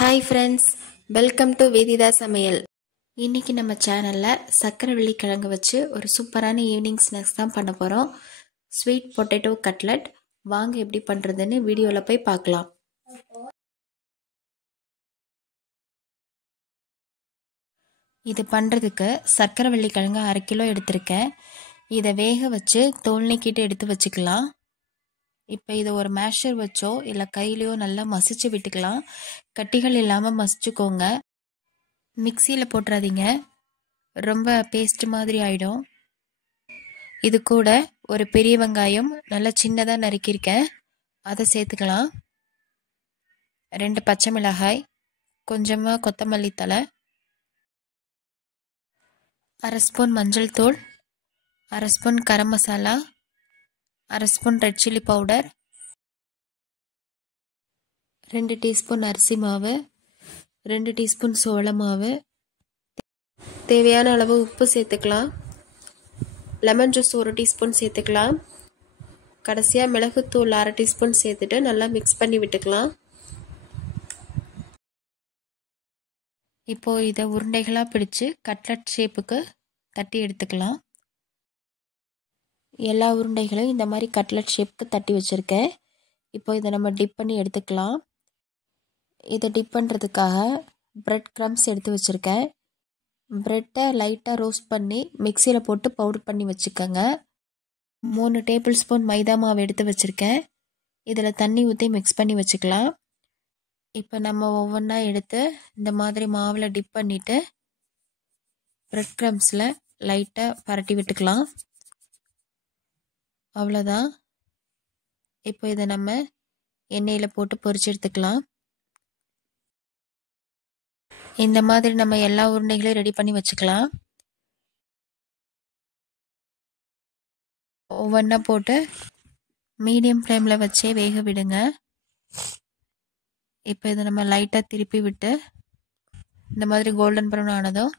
Hi friends, welcome to வேதிதா சமையல். இன்னைக்கு நம்ம சேனலில் சக்கரவள்ளி கிழங்கு வச்சு ஒரு சூப்பரான ஈவினிங் ஸ்நாக்ஸ் தான் பண்ண போகிறோம். Sweet potato cutlet. வாங்க எப்படி பண்ணுறதுன்னு வீடியோவில் போய் பார்க்கலாம். இது பண்ணுறதுக்கு சக்கரவள்ளி கிழங்கு 1/2 கிலோ எடுத்திருக்கேன். இதை வேக வச்சு தோல் நீக்கிட்டு எடுத்து வச்சுக்கலாம். இப்போ இதை ஒரு மேஷர் வச்சோ இல்லை கையிலையோ நல்லா மசிச்சு விட்டுக்கலாம். கட்டிகள் இல்லாமல் மசிச்சுக்கோங்க. மிக்சியில் போட்டுறாதீங்க, ரொம்ப பேஸ்ட் மாதிரி ஆகிடும். இது கூட ஒரு பெரிய வெங்காயம் நல்லா சின்னதாக நறுக்கியிருக்கேன், அதை சேர்த்துக்கலாம். 2 பச்சை மிளகாய், கொஞ்சமாக கொத்தமல்லி தழை, 1/2 ஸ்பூன் மஞ்சள் தூள், 1/2 spoon garam masala, 1/2 spoon red chilli powder, 2 teaspoon அரிசி மாவு, 2 டீஸ்பூன் சோள மாவு, தேவையான அளவு உப்பு சேர்த்துக்கலாம். லெமன் ஜூஸ் 1 டீஸ்பூன் சேர்த்துக்கலாம். கடைசியாக மிளகுத்தூள் 1/2 டீஸ்பூன் சேர்த்துட்டு நல்லா மிக்ஸ் பண்ணி விட்டுக்கலாம். இப்போது இதை உருண்டைகளாக பிடிச்சு கட்லட் ஷேப்புக்கு தட்டி எடுத்துக்கலாம். எல்லா உருண்டைகளையும் இந்த மாதிரி கட்லட் ஷேப்புக்கு தட்டி வச்சுருக்கேன். இப்போ இதை நம்ம டிப் பண்ணி எடுத்துக்கலாம். இதை டிப் பண்ணுறதுக்காக பிரெட் க்ரம்ஸ் எடுத்து வச்சுருக்கேன். பிரெட்டை லைட்டாக ரோஸ்ட் பண்ணி மிக்சியில் போட்டு பவுடர் பண்ணி வச்சுக்கோங்க. 3 டேபிள் ஸ்பூன் மைதா மாவு எடுத்து வச்சுருக்கேன். இதில் தண்ணி ஊற்றி மிக்ஸ் பண்ணி வச்சுக்கலாம். இப்போ நம்ம ஒவ்வொன்றா எடுத்து இந்த மாதிரி மாவில் டிப் பண்ணிவிட்டு பிரெட் க்ரம்ஸில் லைட்டாக பரட்டி விட்டுக்கலாம். அவ்வளோதான். இப்போ இதை நம்ம எண்ணெயில் போட்டு பொரிச்சு எடுத்துக்கலாம். இந்த மாதிரி நம்ம எல்லா உருண்டைகளையும் ரெடி பண்ணி வச்சுக்கலாம். ஒவ்வொன்றா போட்டு மீடியம் ஃப்ளேமில் வச்சே வேக விடுங்க. இப்போ இதை நம்ம லைட்டாக திருப்பி விட்டு இந்த மாதிரி கோல்டன் ப்ரௌன் ஆனதும்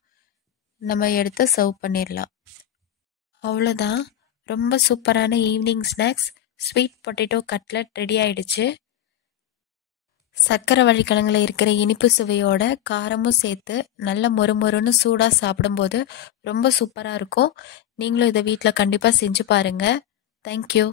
நம்ம எடுத்து சர்வ் பண்ணிடலாம். அவ்வளோதான். ரொம்ப சூப்பரான evening snacks sweet potato cutlet ready ஆயிடுச்சு. சக்கரவள்ளி கிழங்குல இருக்கிற இனிப்பு சுவையோட காரமும் சேர்த்து நல்ல மொறுமொறுன்னு சூடாக சாப்பிடும்போது ரொம்ப சூப்பராக இருக்கும். நீங்களும் இதை வீட்டில் கண்டிப்பாக செஞ்சு பாருங்கள். தேங்க்யூ.